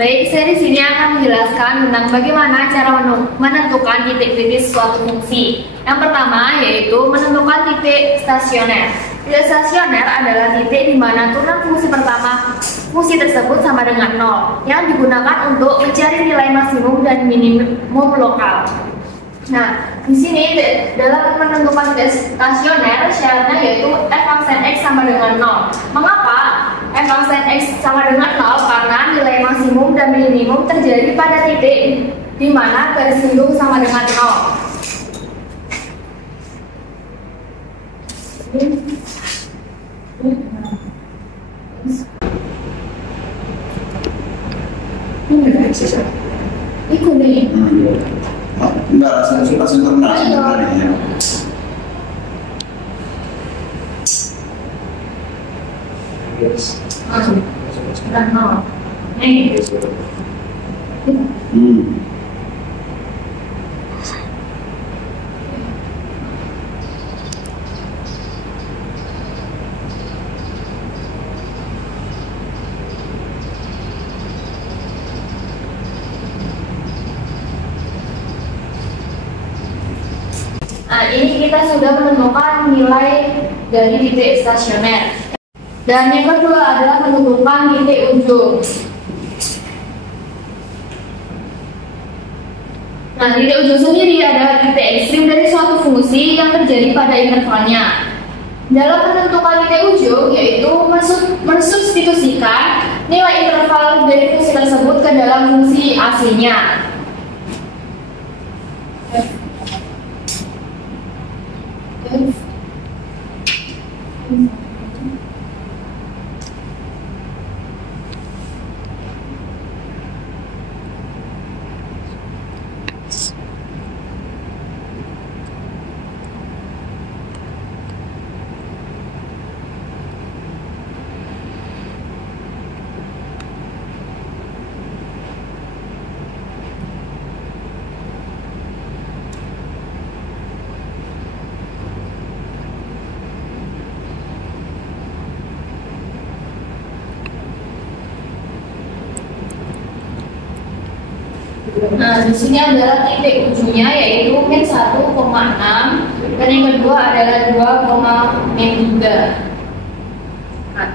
Baik, saya di sini akan menjelaskan tentang bagaimana cara menentukan titik kritis suatu fungsi. Yang pertama yaitu menentukan titik stasioner. Titik stasioner adalah titik di mana turunan fungsi pertama fungsi tersebut sama dengan 0, yang digunakan untuk mencari nilai maksimum dan minimum lokal. Nah, di sini dalam menentukan titik stasioner syaratnya yaitu f aksen x sama dengan 0. Mengapa f aksen x sama dengan 0? Karena nilai maksimum dan minimum terjadi pada titik di mana garis lindung sama dengan 0. Ikut nih. Enggak, rasanya sempurna sebenarnya. Sudah 0. Nih. Nah, ini kita sudah menemukan nilai dari titik stasioner. Dan yang kedua adalah menentukan titik ujung. Nah, titik ujung sendiri adalah titik ekstrim dari suatu fungsi yang terjadi pada intervalnya. Dalam menentukan titik ujung, yaitu mensubstitusikan nilai interval dari fungsi tersebut ke dalam fungsi aslinya. Nah, di sini adalah titik ujungnya yaitu min 1,6 dan yang kedua adalah 2,3. Nah,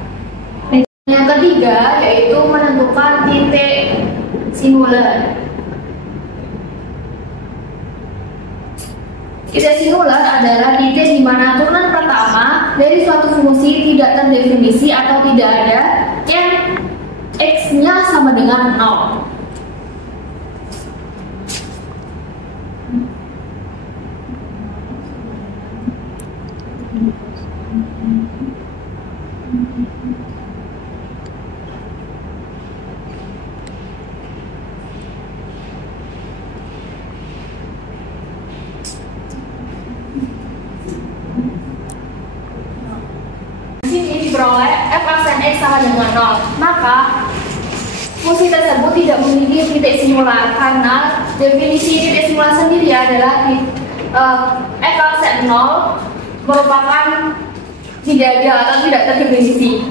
yang ketiga yaitu menentukan titik singular. Titik singular adalah titik di mana turunan pertama dari suatu fungsi tidak terdefinisi atau tidak ada yang x-nya sama dengan 0. Diperoleh f aksen x sama dengan 0, maka fungsi tersebut tidak memiliki titik singular karena definisi titik singular sendiri adalah f aksen 0 merupakan tidak ada atau tidak terdefinisi.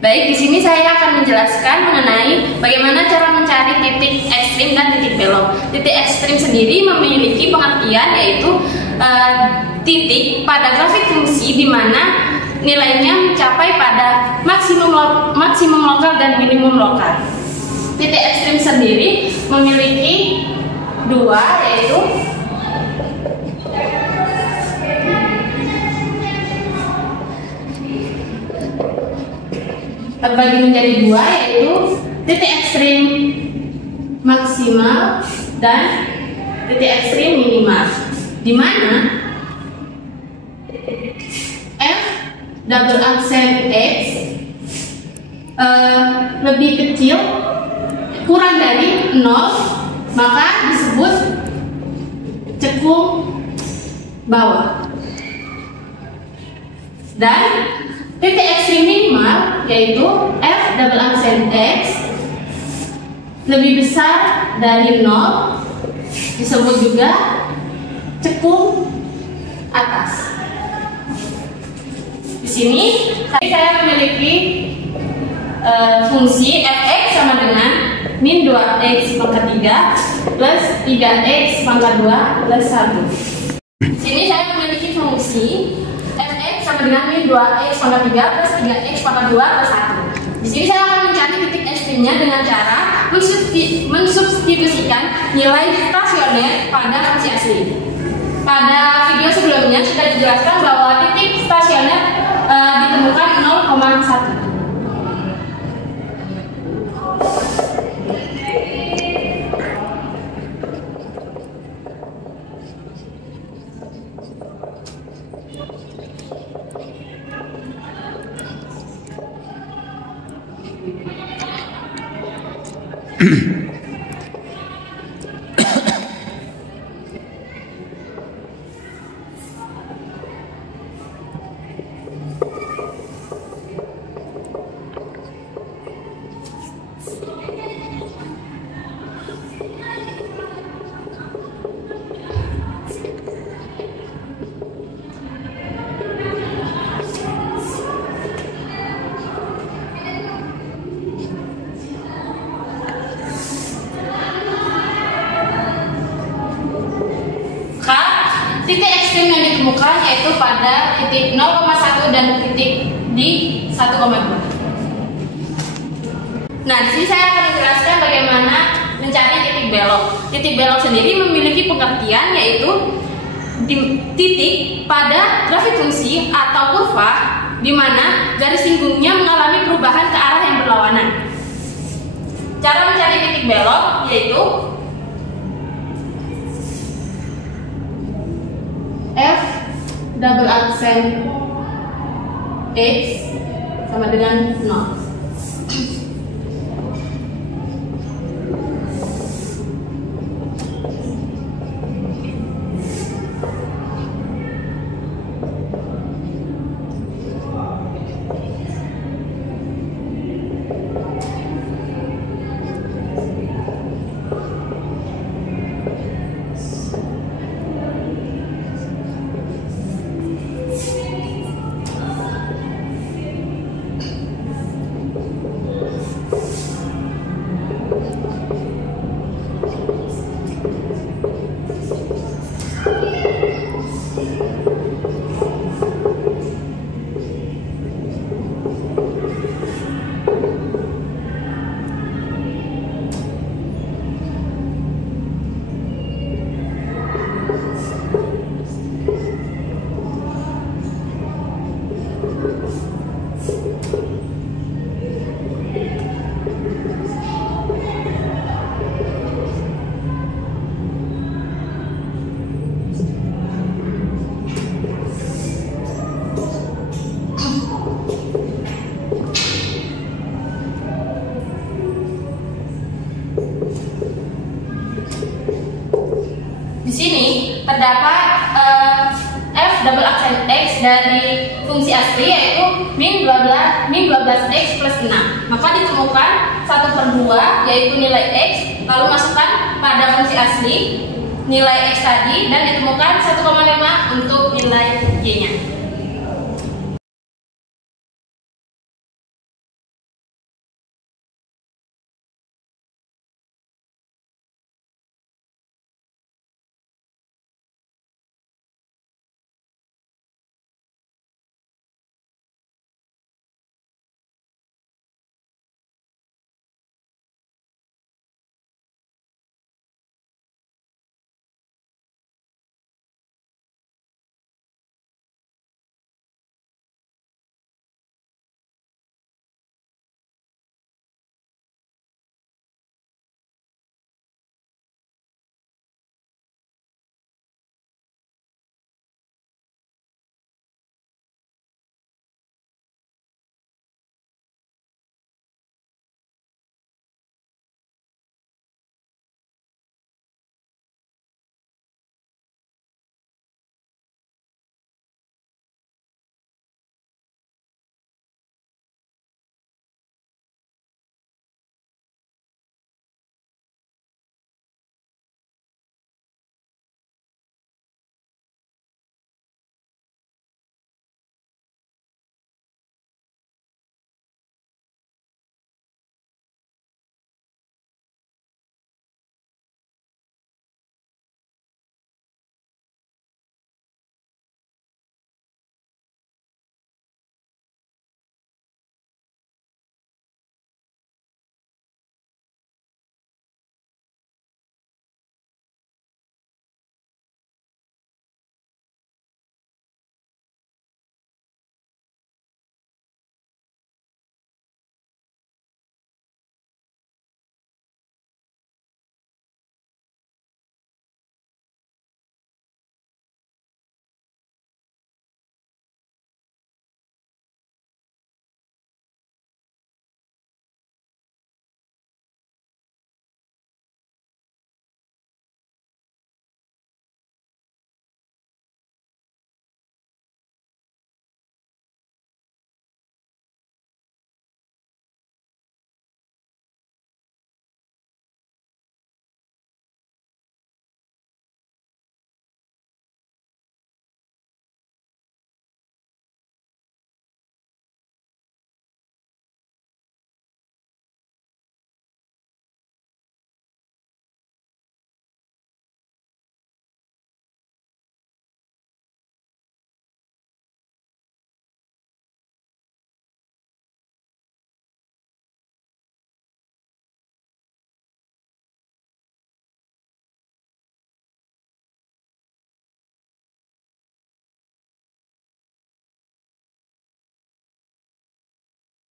Baik, di sini saya akan menjelaskan mengenai bagaimana cara mencari titik ekstrim dan titik belok. Titik ekstrim sendiri memiliki pengertian yaitu titik pada grafik fungsi di mana nilainya mencapai pada maksimum lokal dan minimum lokal. Titik ekstrim sendiri memiliki dua, yaitu terbagi menjadi dua, yaitu titik ekstrim maksimal dan titik ekstrim minimal, di mana F double aksen X lebih kecil, kurang dari 0, maka disebut cekung bawah. Dan titik ekstrim minimal yaitu F double aksen X lebih besar dari 0, disebut juga cekung atas. Di sini saya memiliki fungsi fx sama dengan min 2x pangkat 3 plus 3x pangkat 2 plus 1. Di sini saya memiliki fungsi fx sama dengan min 2x pangkat 3 plus 3x pangkat 2 plus 1. Di sini saya akan mencari titik ekstrimnya dengan cara mensubstitusikan nilai stasioner pada fungsi asli. Pada video sebelumnya sudah dijelaskan bahwa titik stasioner ditemukan 0,1. Titik ekstrim yang ditemukan yaitu pada titik 0,1 dan titik di 1,2. Nah, di sini saya akan menjelaskan bagaimana mencari titik belok. Titik belok sendiri memiliki pengertian yaitu titik pada grafik fungsi atau kurva di mana garis singgungnya mengalami perubahan ke arah yang berlawanan. Cara mencari titik belok yaitu F double aksen X sama dengan 0. Di sini terdapat F double aksen X dari fungsi asli yaitu min 12x plus 6. Maka ditemukan 1/2 yaitu nilai X, lalu masukkan pada fungsi asli nilai X tadi dan ditemukan 1,5 untuk nilai Y-nya.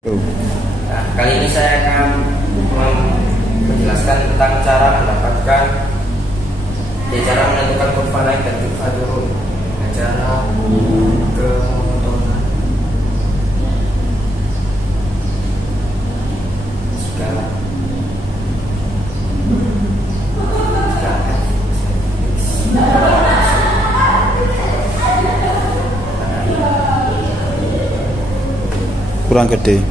Nah, kali ini saya akan menjelaskan tentang cara mendapatkan cara menentukan kurva naik dan kurva turun dengan cara kemonotonan skala kurang gede.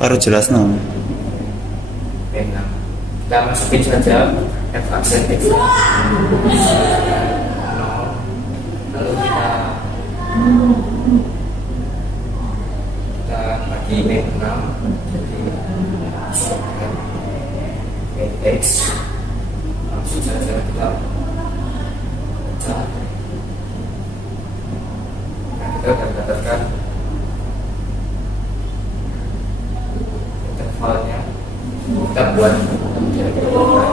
Baru jelas no. Nah, kita masukin saja f aksen x 0, lalu kita bagi min 6 jadi min x, langsung saja kita baca. Nah, kita akan katakan intervalnya kita buat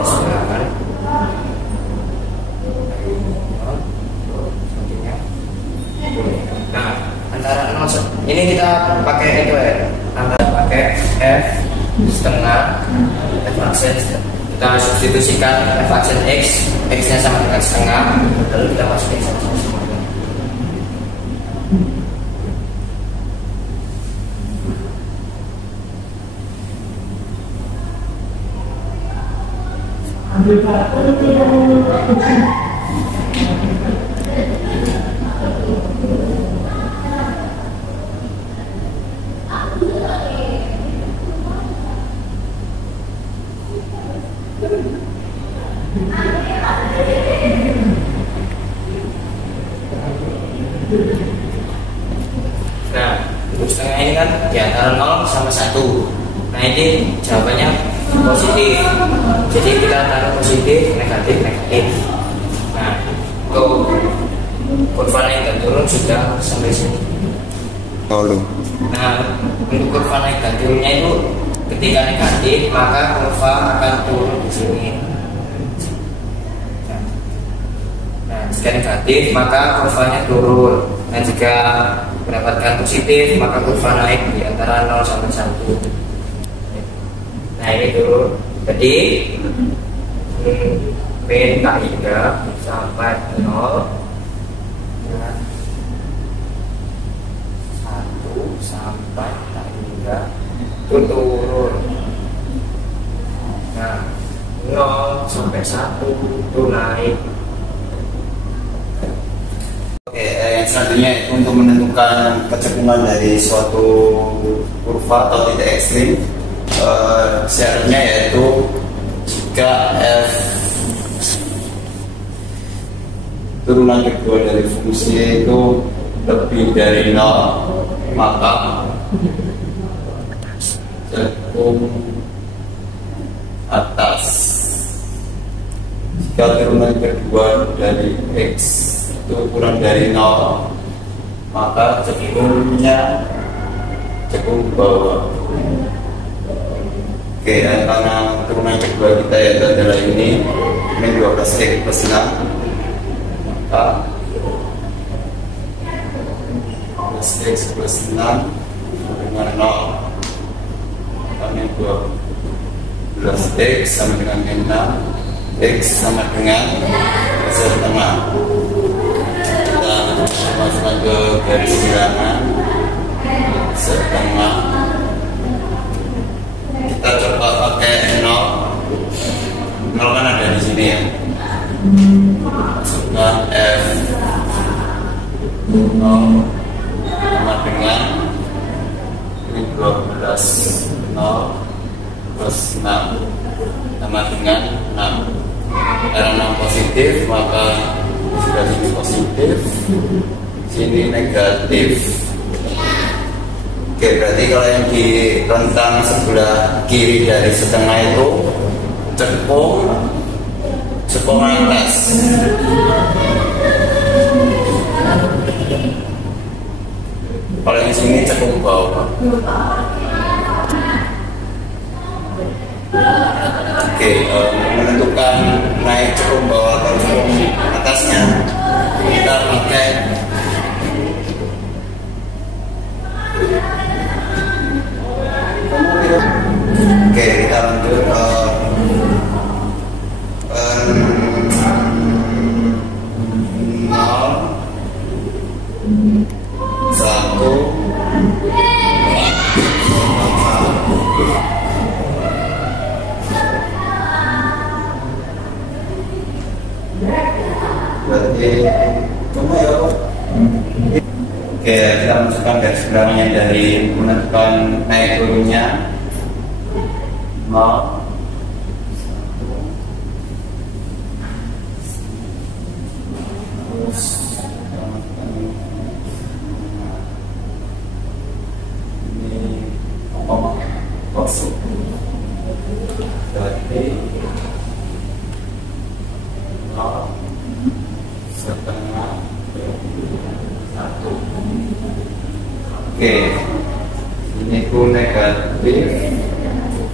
istilahkan nah antara 0 ini kita pakai itu ya, antara pakai f setengah f aksen, kita substitusikan f aksen x nya sama dengan setengah, lalu kita masukin sama-sama semuanya. Nah, untuk setengah ini kan di antara 0 sama 1. Nah, ini jawabannya positif. Jadi kita taruh positif, negatif, negatif. Nah, untuk kurva naik dan turun sudah sampai sini. Nah, untuk kurva naik dan turunnya itu ketika negatif maka kurva akan turun di sini. Nah, jika negatif maka kurvanya turun. Nah, jika mendapatkan positif maka kurva naik di antara 0 sampai 1. Nah, ini turun. Jadi min tak hingga sampai 0 dan 1 sampai tak hingga itu turun. Nah, 0 sampai 1 itu naik. Oke, yang selanjutnya itu untuk menentukan kecekungan dari suatu kurva atau titik ekstrim. Syaratnya yaitu jika f turunan kedua dari fungsi itu lebih dari 0 maka cekung atas. Jika turunan kedua dari x itu kurang dari 0 maka cekungnya cekung bawah. Oke, karena turunan kedua kita yaitu adalah ini min 12x plus 6 maka 12x plus 6 dengan 0 maka min 12x sama dengan min 6 x sama dengan setengah. Kita masukkan ke garis bilangan setengah. Kita coba pakai 0 kan ada di sini ya. Masukkan f 0 sama dengan ini 12 plus 0 plus 6 sama dengan 6. Karena 6 positif maka sudah sini positif, sini negatif. Oke, berarti kalau yang di rentang sebelah kiri dari setengah itu cekung atas. Kalau yang sini cekung bawah. Oke, menentukan naik cekung bawah atau cekung atasnya kita pakai kita lanjut Oke, kita masukkan garis belakangnya dari menentukan naik turunnya 0 ini kosong berarti 0 setengah 1. Oke, ini ku negatif,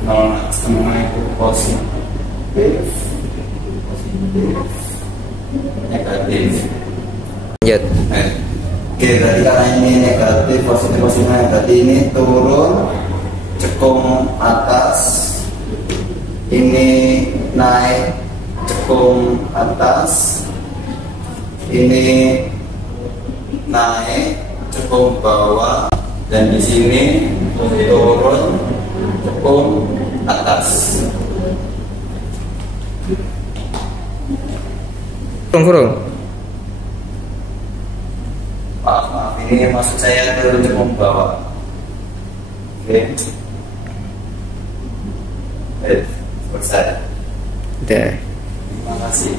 0 setengah itu positif, negatif. Lanjut. Oke, berarti karena ini negatif, positif, berarti ini turun, cekung atas, ini naik, cekung atas, ini naik, cekung bawah, dan di sini turun, cekung atas. Kurung. Maaf, ini maksud saya turun cekung bawah. Oke. Selesai. Udah. Terima kasih.